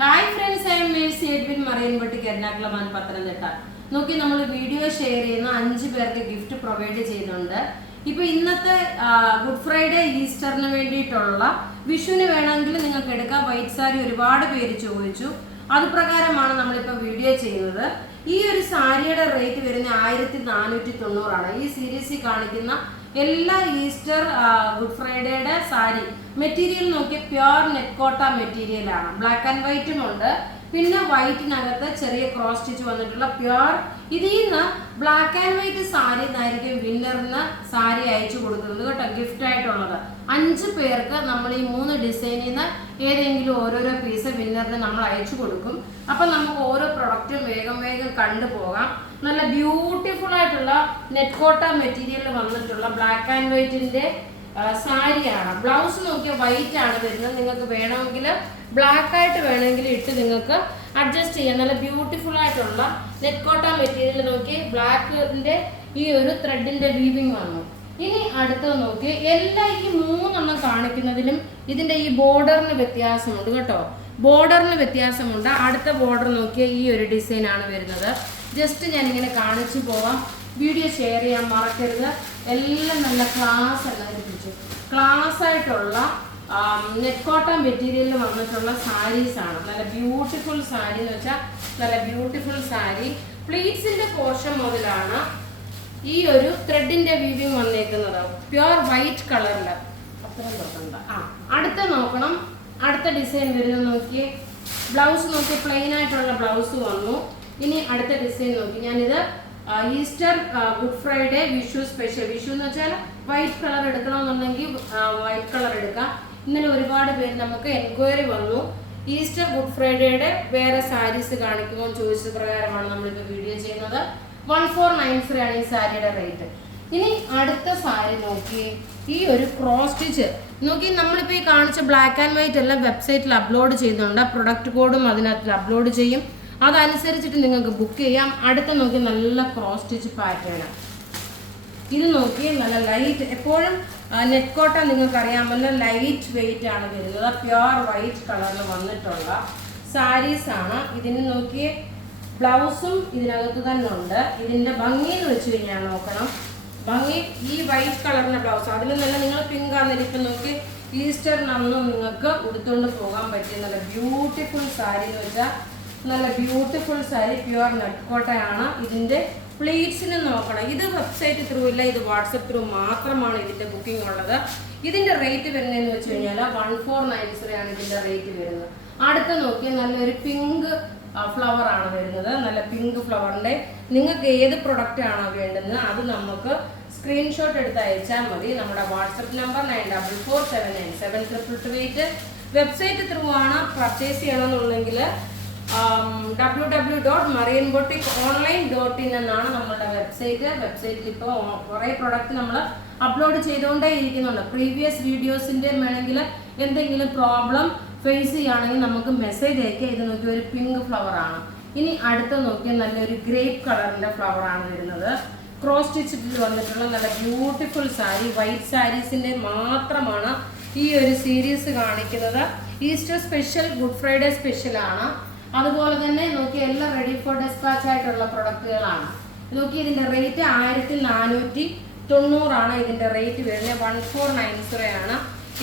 Hi friends, I am Mercy Edwin Mariyanpatti Ernakulam Pathanamthitta. നോക്കി നമ്മൾ video share ചെയ്യുന്ന 5 പേർക്ക് ഗിഫ്റ്റ് പ്രൊവൈഡ് ചെയ്യുന്നുണ്ട്. ഇപ്പൊ ഇന്നത്തെ ഗുഡ് ഫ്രൈഡേ ഈസ്റ്ററിന് വേണ്ടിയിട്ടുള്ള വിഷുവിന് വേണമെങ്കിൽ നിങ്ങൾക്ക് എടുക്കാം. വൈറ്റ് സാരി ഒരുപാട് പേര് ചോദിച്ചു, അത് പ്രകാരമാണ് നമ്മളിപ്പോൾ വീഡിയോ ചെയ്യുന്നത്. ഈ ഒരു സാരിയുടെ റേറ്റ് വരുന്ന 1490 ഈ സീരീസിൽ കാണിക്കുന്ന എല്ലാ ഈസ്റ്റർ ഗുഡ് ഫ്രൈഡേയുടെ സാരി മെറ്റീരിയൽ നോക്കിയ പ്യുവർ നെറ്റ് കോട്ട മെറ്റീരിയൽ ആണ്. ബ്ലാക്ക് ആൻഡ് വൈറ്റും ഉണ്ട്, പിന്നെ വൈറ്റിനകത്ത് ചെറിയ ക്രോസ് സ്റ്റിച്ച് വന്നിട്ടുള്ള പ്യുവർ. ഇതിൽ നിന്ന് ബ്ലാക്ക് ആൻഡ് വൈറ്റ് സാരി എന്നായിരിക്കും വിന്നറിന് സാരി അയച്ചു കൊടുക്കുന്നത് കേട്ടോ, ഗിഫ്റ്റ് ആയിട്ടുള്ളത്. 5 പേർക്ക് നമ്മൾ ഈ 3 ഡിസൈനിൽ നിന്ന് ഏതെങ്കിലും ഓരോരോ പീസ് വിന്നറിന് നമ്മൾ അയച്ചു കൊടുക്കും. അപ്പൊ നമുക്ക് ഓരോ പ്രൊഡക്റ്റും വേഗം കണ്ടുപോകാം. നല്ല ബ്യൂട്ടിഫുൾ ആയിട്ടുള്ള നെറ്റ് കോട്ട മെറ്റീരിയൽ വന്നിട്ടുള്ള ബ്ലാക്ക് ആൻഡ് വൈറ്റിന്റെ സാരിയാണ്. ബ്ലൗസ് നോക്കിയ വൈറ്റ് ആണ് വരുന്നത്. നിങ്ങൾക്ക് വേണമെങ്കിൽ ബ്ലാക്ക് ആയിട്ട് വേണമെങ്കിൽ ഇട്ട് നിങ്ങൾക്ക് അഡ്ജസ്റ്റ് ചെയ്യാം. നല്ല ബ്യൂട്ടിഫുൾ ആയിട്ടുള്ള നെറ്റ് കോട്ട മെറ്റീരിയൽ നോക്കി ബ്ലാക്കിന്റെ ഈ ഒരു ത്രെഡിന്റെ വീവിങ് വന്നു. ഇനി അടുത്തത് നോക്കി, എല്ലാ ഈ 3 കാണിക്കുന്നതിലും ഇതിന്റെ ഈ ബോർഡറിന് വ്യത്യാസമുണ്ട് കേട്ടോ, ബോർഡറിന് വ്യത്യാസമുണ്ട്. അടുത്ത ബോർഡർ നോക്കിയ ഈ ഒരു ഡിസൈൻ ആണ് വരുന്നത്. ജസ്റ്റ് ഞാനിങ്ങനെ കാണിച്ചു പോവാം. വീഡിയോ ഷെയർ ചെയ്യാൻ മറക്കരുത്. എല്ലാം നല്ല ക്ലാസ് ആയിട്ടുള്ള നെറ്റ് കോട്ടൺ മെറ്റീരിയലിൽ വന്നിട്ടുള്ള സാരീസ് ആണ്. നല്ല ബ്യൂട്ടിഫുൾ സാരി എന്ന് വെച്ചാൽ നല്ല ബ്യൂട്ടിഫുൾ സാരി. പ്ലീറ്റ്സിന്റെ പോർഷൻ മുതലാണ് ഈ ഒരു ത്രെഡിന്റെ വീവിങ് വന്നേക്കുന്നത്. പ്യുവർ വൈറ്റ് കളറില് അത്രയും തുറക്കണ്ട. അടുത്ത നോക്കണം, അടുത്ത ഡിസൈൻ വരുന്നത് നോക്കിയേ. ബ്ലൗസ് നോക്കി പ്ലെയിൻ ആയിട്ടുള്ള ബ്ലൗസ് വന്നു. ഇനി അടുത്ത ഡിസൈൻ നോക്കി. ഞാനിത് Easter good Friday Vishu special. Vishu എന്ന് വെച്ചാൽ വൈറ്റ് കളർ എടുക്കണമെന്നുണ്ടെങ്കിൽ വൈറ്റ് കളർ എടുക്കാം. ഇന്നലെ ഒരുപാട് പേര് നമുക്ക് എൻക്വയറി വന്നു, ഈസ്റ്റർ ഗുഡ് ഫ്രൈഡേയുടെ വേറെ സാരീസ് കാണിക്കുമോ ചോദിച്ചത് പ്രകാരമാണ് നമ്മളിപ്പോൾ വീഡിയോ ചെയ്യുന്നത്. 1493 ആണ് ഈ സാരിയുടെ റേറ്റ്. ഇനി അടുത്ത സാരി നോക്കി, ഈ ഒരു ക്രോസ് സ്റ്റിച്ച് നോക്കി. നമ്മളിപ്പോൾ ഈ കാണിച്ച ബ്ലാക്ക് ആൻഡ് വൈറ്റ് എല്ലാം വെബ്സൈറ്റിൽ അപ്ലോഡ് ചെയ്യുന്നുണ്ട്. പ്രൊഡക്റ്റ് കോഡും അതിനകത്ത് അപ്ലോഡ് ചെയ്യും, അതനുസരിച്ചിട്ട് നിങ്ങൾക്ക് ബുക്ക് ചെയ്യാം. അടുത്ത നോക്കി നല്ല ക്രോസ് സ്റ്റിച്ച് പാറ്റേൺ. ഇത് നോക്കി നല്ല ലൈറ്റ്, എപ്പോഴും നെറ്റ് കോട്ട നിങ്ങൾക്ക് അറിയാമല്ലോ, ലൈറ്റ് വെയിറ്റ് ആണ് വരുന്നത്. പ്യുവർ വൈറ്റ് കളറിൽ വന്നിട്ടുള്ള സാരീസ് ആണ്. ഇതിന് നോക്കി ബ്ലൗസും ഇതിനകത്ത് തന്നെ ഉണ്ട്. ഇതിന്റെ ഭംഗി എന്ന് വെച്ച് കഴിഞ്ഞാൽ നോക്കണം, ഭംഗി ഈ വൈറ്റ് കളറിന്റെ ബ്ലൗസ്, അതിൽ നല്ല നിങ്ങൾ പിങ്ക് ആണെന്നിരിക്കും നോക്കി. ഈസ്റ്ററിനൊന്നും നിങ്ങൾക്ക് ഉടുത്തുകൊണ്ട് പോകാൻ പറ്റിയ നല്ല ബ്യൂട്ടിഫുൾ സാരി എന്ന് വെച്ചാൽ നല്ല ബ്യൂട്ടിഫുൾ സാരി. പ്യുവർ നെറ്റ് കോട്ടയാണ്. ഇതിന്റെ പ്ലീറ്റ്സിന് നോക്കണം. ഇത് വെബ്സൈറ്റ് ത്രൂ ഇല്ല, ഇത് വാട്സപ്പ് ത്രൂ മാത്രമാണ് ഇതിന്റെ ബുക്കിംഗ് ഉള്ളത്. ഇതിന്റെ റേറ്റ് വരുന്നതെന്ന് വെച്ച് കഴിഞ്ഞാൽ 1493 ആണ് ഇതിന്റെ റേറ്റ് വരുന്നത്. അടുത്ത നോക്കിയാൽ നല്ലൊരു പിങ്ക് ഫ്ലവർ ആണ് വരുന്നത്. നല്ല പിങ്ക് ഫ്ലവറിന്റെ നിങ്ങൾക്ക് ഏത് പ്രൊഡക്റ്റ് ആണോ വേണ്ടുന്നത് അത് നമുക്ക് സ്ക്രീൻഷോട്ട് എടുത്ത് അയച്ചാൽ മതി. നമ്മുടെ വാട്സപ്പ് നമ്പർ 9447972228. വെബ്സൈറ്റ് ത്രൂ ആണ് പർച്ചേസ് ചെയ്യണമെന്നുണ്ടെങ്കിൽ www.marianboutique.online.in എന്നാണ് നമ്മളുടെ വെബ്സൈറ്റ്. വെബ്സൈറ്റിൽ ഇപ്പോൾ കുറേ പ്രൊഡക്റ്റ് നമ്മൾ അപ്ലോഡ് ചെയ്തുകൊണ്ടേ ഇരിക്കുന്നുണ്ട്. പ്രീവിയസ് വീഡിയോസിൻ്റെ വേണമെങ്കിൽ എന്തെങ്കിലും പ്രോബ്ലം ഫേസ് ചെയ്യുകയാണെങ്കിൽ നമുക്ക് മെസ്സേജ് അയക്കുക. ഇത് നോക്കി ഒരു പിങ്ക് ഫ്ലവർ ആണ്. ഇനി അടുത്ത നോക്കിയാൽ നല്ലൊരു ഗ്രേപ്പ് കളറിന്റെ ഫ്ലവർ ആണ് വരുന്നത്. ക്രോസ് സ്റ്റിച്ചിൽ വന്നിട്ടുള്ള നല്ല ബ്യൂട്ടിഫുൾ സാരി. വൈറ്റ് സാരീസിന്റെ മാത്രമാണ് ഈ ഒരു സീരീസ് കാണിക്കുന്നത്. Easter special, good Friday special ആണ്. അതുപോലെ തന്നെ നോക്കി എല്ലാം റെഡി ഫോർ ഡെസ്പാച്ച് ആയിട്ടുള്ള പ്രൊഡക്റ്റുകളാണ്. നോക്കി ഇതിന്റെ റേറ്റ് 1490 ആണ് ഇതിന്റെ റേറ്റ് വരുന്നത്. 1493 ആണ്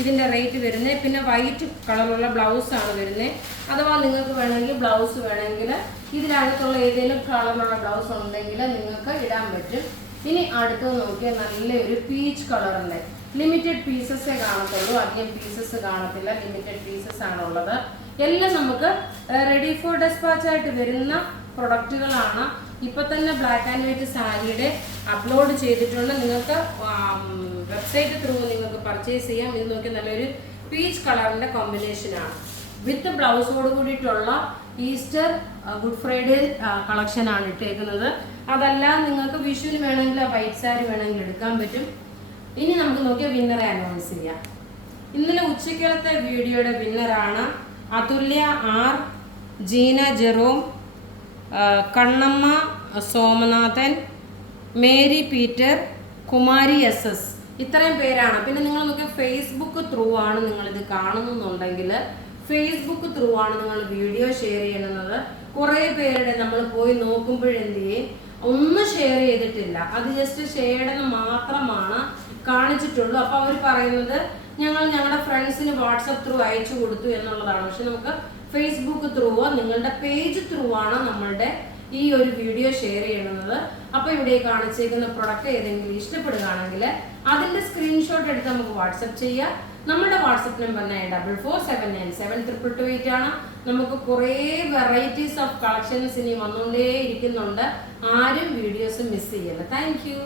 ഇതിന്റെ റേറ്റ് വരുന്നത്. പിന്നെ വൈറ്റ് കളറുള്ള ബ്ലൗസ് ആണ് വരുന്നത്. അഥവാ നിങ്ങൾക്ക് വേണമെങ്കിൽ ബ്ലൗസ് വേണമെങ്കിൽ ഇതിനകത്തുള്ള ഏതെങ്കിലും കളറുള്ള ബ്ലൗസ് ഉണ്ടെങ്കിൽ നിങ്ങൾക്ക് ഇടാൻ പറ്റും. ഇനി അടുത്തത് നോക്കിയാൽ നല്ലൊരു പീച്ച് കളറിന്റെ ലിമിറ്റഡ് പീസസേ കാണത്തുള്ളൂ, അധികം പീസസ് കാണത്തില്ല. ലിമിറ്റഡ് പീസസ് ആണുള്ളത്. എല്ലാം നമുക്ക് റെഡി ഫോർ ഡെസ്പാച്ച് ആയിട്ട് വരുന്ന പ്രൊഡക്റ്റുകളാണ്. ഇപ്പൊ തന്നെ ബ്ലാക്ക് ആൻഡ് വൈറ്റ് സാരിയുടെ അപ്ലോഡ് ചെയ്തിട്ടുണ്ട്. നിങ്ങൾക്ക് വെബ്സൈറ്റ് ത്രൂ നിങ്ങൾക്ക് പർച്ചേസ് ചെയ്യാം. ഇത് നോക്കി നല്ലൊരു പീച്ച് കളറിന്റെ കോമ്പിനേഷനാണ്. വിത്ത് ബ്ലൗസോട് കൂടിയിട്ടുള്ള ഈസ്റ്റർ ഗുഡ് ഫ്രൈഡേ കളക്ഷൻ ആണ് ഇട്ടേക്കുന്നത്. അതല്ല നിങ്ങൾക്ക് വിഷുവിന് വേണമെങ്കിൽ വൈറ്റ് സാരി വേണമെങ്കിൽ എടുക്കാൻ പറ്റും. ഇനി നമുക്ക് നോക്കിയാൽ വിന്നറെ അനൗൺസ് ചെയ്യാം. ഇന്നലെ ഉച്ചക്കലത്തെ വീഡിയോയുടെ വിന്നറാണ് അതുല്യ ആർ, ജീന ജെറോം, കണ്ണമ്മ സോമനാഥൻ, മേരി പീറ്റർ, കുമാരി SS. ഇത്രയും പേരാണ്. പിന്നെ നിങ്ങൾ നോക്കിയാൽ ഫേസ്ബുക്ക് ത്രൂ ആണ് നിങ്ങളിത് കാണുന്നുണ്ടെങ്കിൽ ഫേസ്ബുക്ക് ത്രൂ ആണ് നിങ്ങൾ വീഡിയോ ഷെയർ ചെയ്യുന്നത്. കുറെ പേരുടെ നമ്മൾ പോയി നോക്കുമ്പോഴെന്ത് ചെയ്യും, ഒന്നും ഷെയർ ചെയ്തിട്ടില്ല, അത് ജസ്റ്റ് ഷെയർഡ് എന്ന് മാത്രമാണ് കാണിച്ചിട്ടുള്ളൂ. അപ്പൊ അവർ പറയുന്നത് ഞങ്ങൾ ഞങ്ങളുടെ ഫ്രണ്ട്സിന് വാട്സപ്പ് ത്രൂ അയച്ചു കൊടുത്തു എന്നുള്ളതാണ്. പക്ഷെ നമുക്ക് ഫേസ്ബുക്ക് ത്രൂവോ നിങ്ങളുടെ പേജ് ത്രൂ ആണ് നമ്മളുടെ ഈ ഒരു വീഡിയോ ഷെയർ ചെയ്യുന്നത്. അപ്പൊ ഇവിടെ കാണിച്ചേക്കുന്ന പ്രൊഡക്റ്റ് ഏതെങ്കിലും ഇഷ്ടപ്പെടുകയാണെങ്കിൽ അതിന്റെ സ്ക്രീൻഷോട്ട് എടുത്ത് നമുക്ക് വാട്സപ്പ് ചെയ്യാം. നമ്മുടെ വാട്സപ്പ് നമ്പർ 9447972228 ആണ്. നമുക്ക് കുറേ വെറൈറ്റീസ് ഓഫ് കളക്ഷൻസ് ഇനി വന്നുകൊണ്ടേ ഇരിക്കുന്നുണ്ട്. ആരും വീഡിയോസ് മിസ് ചെയ്യല്ല. Thank you.